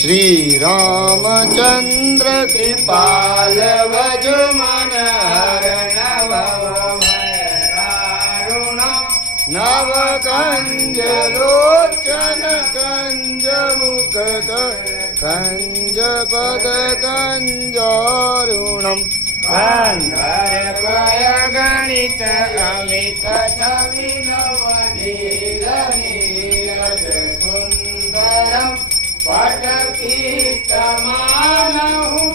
श्री रामचंद्र कृपाल भज मन हर नव कंज लोचन कंज मुख कंज पद कंजारुणम गणय गणित अमित छवि नवनील नीरज सुंदरम पटपीतमानहु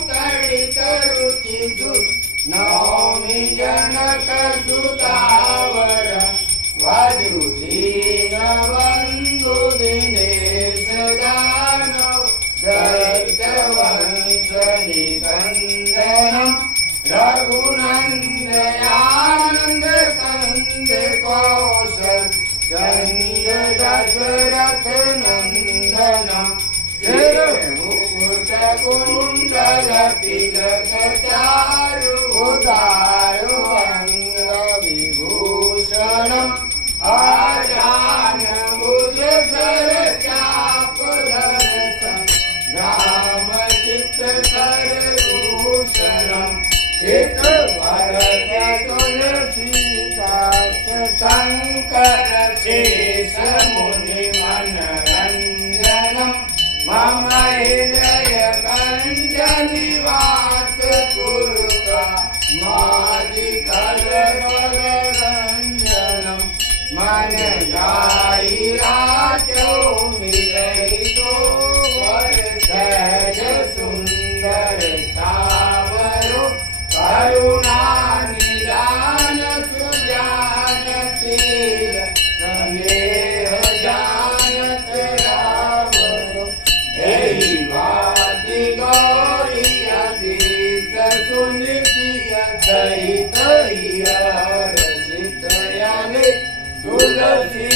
तडित रुचि नौमि जनक सुतावर वधुदीन बंधु दिनेश दानव दैत्यवंश निकंदनम रघुनंदयानंद कंद कौशल चंद दशरथ नंदनम मुकुट कुंडल तिलक चारु उदारु अंग विभूषणम आजान भुज सर चाप दर्शन राम चित कर भूषणम एक भरत तुलसीदास शंकर शेष मुनि मनरंजनम मम हृदय कंज निवास कुरुका माधि कलकल रंजनम मन गाई राजो मिलई तो वर सहज सुंदर सावरो करुणा निदान सुजान शील स्नेह जानत रावरो एहि वाति गौरी अधीश सुनिधिय सहित रसित याले तुलसी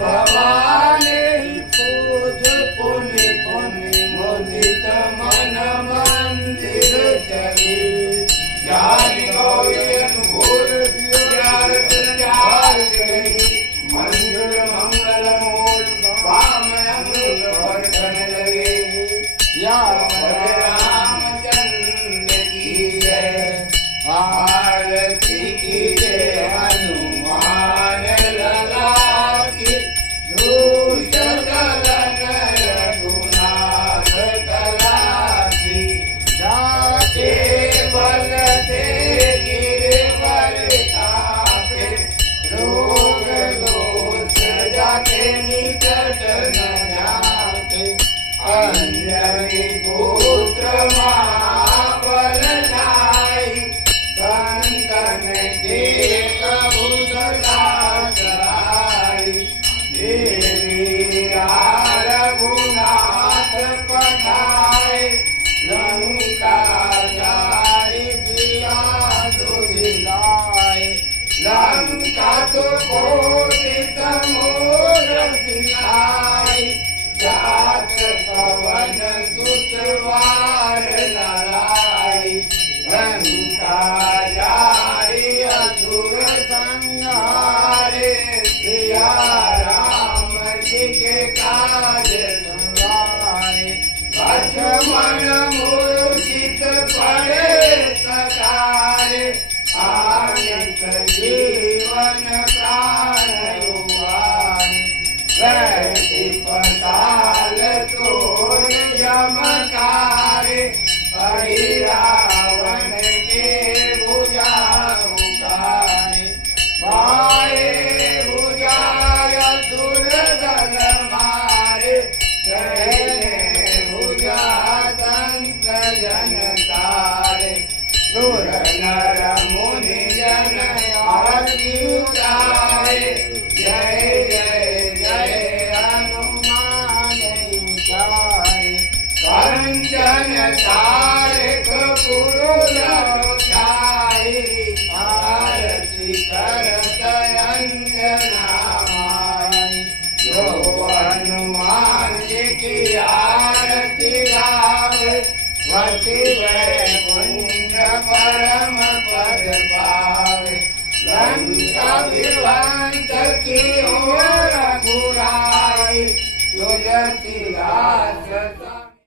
भवानी पूज पुनि पुनि मुदित मन मंदिर चली जारि गौरी अनुकूल मंजुल मंगल मूल वाम अमृत वर्धन लगे या रामचंद्र की जय आरती की जय हनुमान लला की धूष गगन रघुनाथ कला की जाके बल से गिरवर तापे रोग दोष जाके निकट न जाके अंजनी पुत्र महाबल लाई संतन के प्रभु सदा सहाय देवी रघुनाथ पठाए लंका जारी सिया दुधिलाए लंका तो कोटि समूर सिनाई जात पवन सुतवार लड़ाई लंका जारी असुर संहारे सिया राम जी के काज सवारे लक्ष्मण मूर्छित पड़े सकारे आनंद जीवन प्राण युवान वैति पताल तोड़ यमकारे हरि रावण के भुजा उतारे पाए भुजाय सुर दल मारे चढ़े भुजा संत जन तारे सुर नर मुनि जन आरती उतारे जय जय जय हनुमान उतारे कंचन तारक पुरुष छाई आरती करत अंजना माई जो हनुमान जी की आरती गावे वसी वैकुंठ परम पद पावे लंका विध्वंस की ओर घुराई तुलसीदास